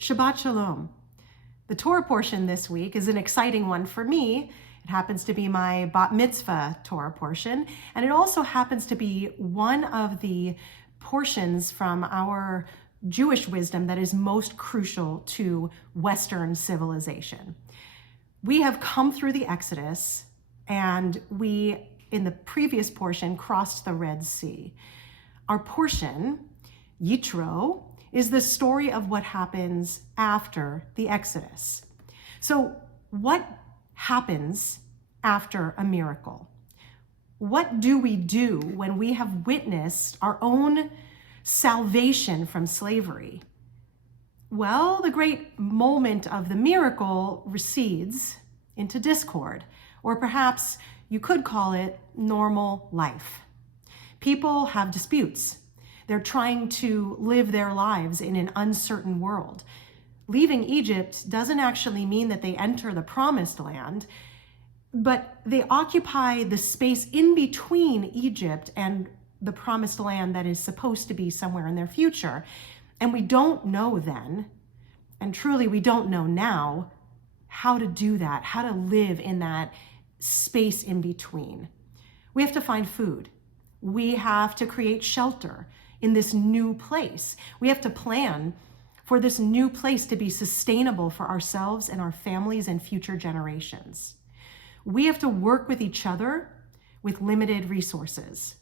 Shabbat Shalom. The Torah portion this week is an exciting one for me. It happens to be my Bat Mitzvah Torah portion, and it also happens to be one of the portions from our Jewish wisdom that is most crucial to Western civilization. We have come through the Exodus, and we, in the previous portion, crossed the Red Sea. Our portion, Yitro, is the story of what happens after the Exodus. So what happens after a miracle? What do we do when we have witnessed our own salvation from slavery? Well, the great moment of the miracle recedes into discord, or perhaps you could call it normal life. People have disputes. They're trying to live their lives in an uncertain world. Leaving Egypt doesn't actually mean that they enter the promised land, but they occupy the space in between Egypt and the promised land that is supposed to be somewhere in their future. And we don't know then, and truly we don't know now, how to do that, how to live in that space in between. We have to find food. We have to create shelter in this new place. We have to plan for this new place to be sustainable for ourselves and our families and future generations. We have to work with each other with limited resources.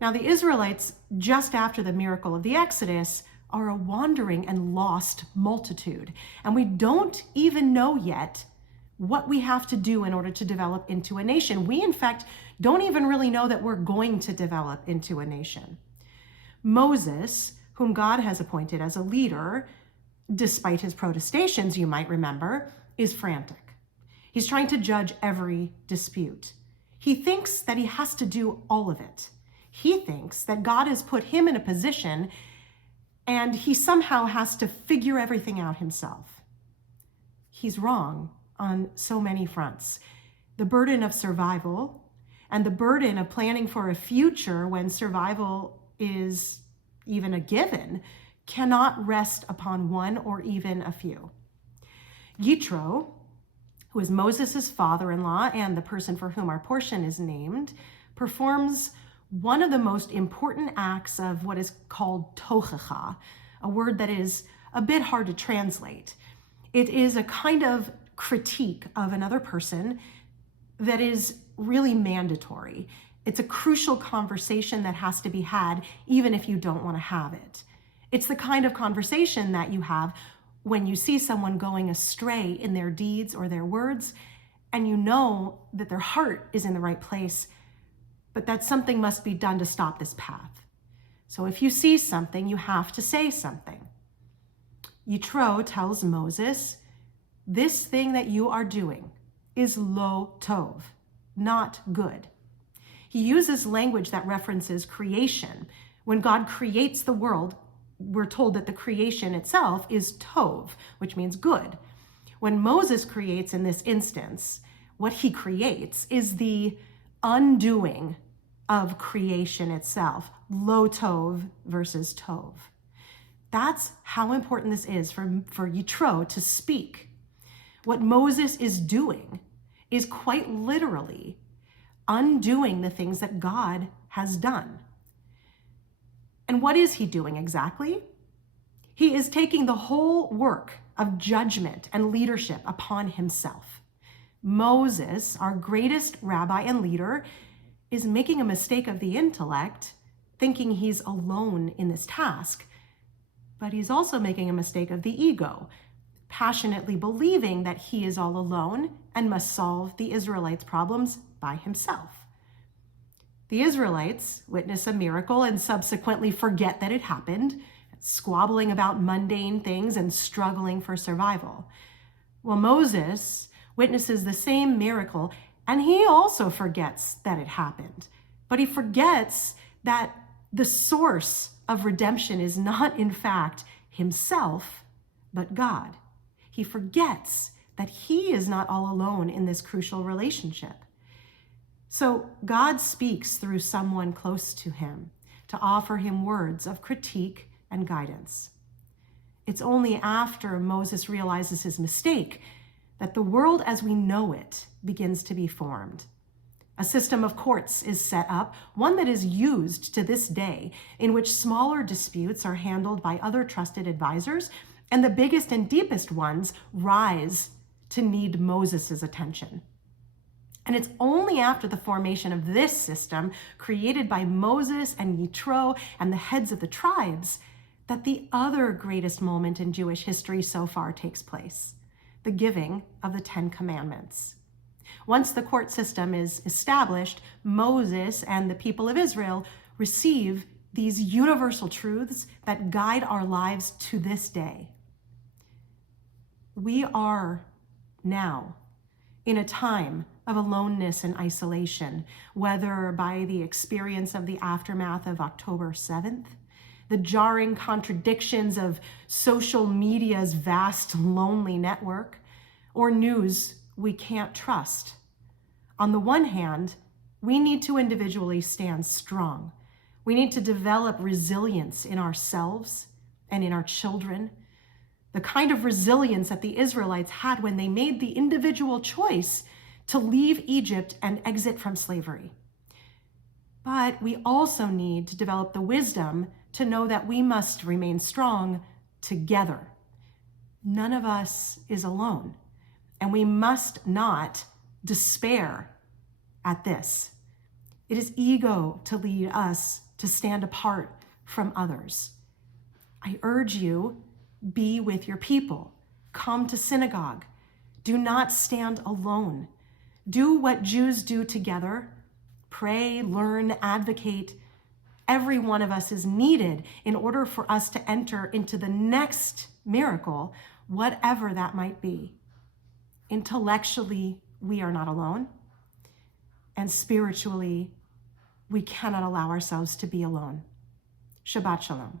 Now, the Israelites, just after the miracle of the Exodus, are a wandering and lost multitude, and we don't even know yet what we have to do in order to develop into a nation. We, in fact, don't even really know that we're going to develop into a nation. Moses, whom God has appointed as a leader, despite his protestations, you might remember, is frantic. He's trying to judge every dispute. He thinks that he has to do all of it. He thinks that God has put him in a position and he somehow has to figure everything out himself. He's wrong on so many fronts. The burden of survival and the burden of planning for a future when survival is even a given cannot rest upon one or even a few. Yitro, who is Moses' father-in-law and the person for whom our portion is named, performs one of the most important acts of what is called tochacha, a word that is a bit hard to translate. It is a kind of critique of another person that is really mandatory. It's a crucial conversation that has to be had, even if you don't want to have it. It's the kind of conversation that you have when you see someone going astray in their deeds or their words, and you know that their heart is in the right place, but that something must be done to stop this path. So if you see something, you have to say something. Yitro tells Moses, this thing that you are doing is lo tov, not good. He uses language that references creation. When God creates the world, we're told that the creation itself is tov, which means good. When Moses creates in this instance, what he creates is the undoing of creation itself, lo tov versus tov. That's how important this is for Yitro to speak. What Moses is doing is quite literally undoing the things that God has done. And what is he doing exactly? He is taking the whole work of judgment and leadership upon himself. Moses, our greatest rabbi and leader, is making a mistake of the intellect, thinking he's alone in this task. But he's also making a mistake of the ego, passionately believing that he is all alone and must solve the Israelites' problems by himself. The Israelites witness a miracle and subsequently forget that it happened, squabbling about mundane things and struggling for survival. Well, Moses witnesses the same miracle, and he also forgets that it happened. But he forgets that the source of redemption is not, in fact, himself, but God. He forgets that he is not all alone in this crucial relationship. So God speaks through someone close to him to offer him words of critique and guidance. It's only after Moses realizes his mistake that the world as we know it begins to be formed. A system of courts is set up, one that is used to this day, in which smaller disputes are handled by other trusted advisors, and the biggest and deepest ones rise to need Moses' attention. And it's only after the formation of this system, created by Moses and Yitro and the heads of the tribes, that the other greatest moment in Jewish history so far takes place, the giving of the Ten Commandments. Once the court system is established, Moses and the people of Israel receive these universal truths that guide our lives to this day. We are now in a time of aloneness and isolation, whether by the experience of the aftermath of October 7th, the jarring contradictions of social media's vast lonely network, or news we can't trust. On the one hand, we need to individually stand strong. We need to develop resilience in ourselves and in our children, the kind of resilience that the Israelites had when they made the individual choice to leave Egypt and exit from slavery. But we also need to develop the wisdom to know that we must remain strong together. None of us is alone, and we must not despair at this. It is ego to lead us to stand apart from others. I urge you, be with your people. Come to synagogue. Do not stand alone. Do what Jews do together. Pray, learn, advocate. Every one of us is needed in order for us to enter into the next miracle, whatever that might be. Intellectually, we are not alone. And spiritually, we cannot allow ourselves to be alone. Shabbat Shalom.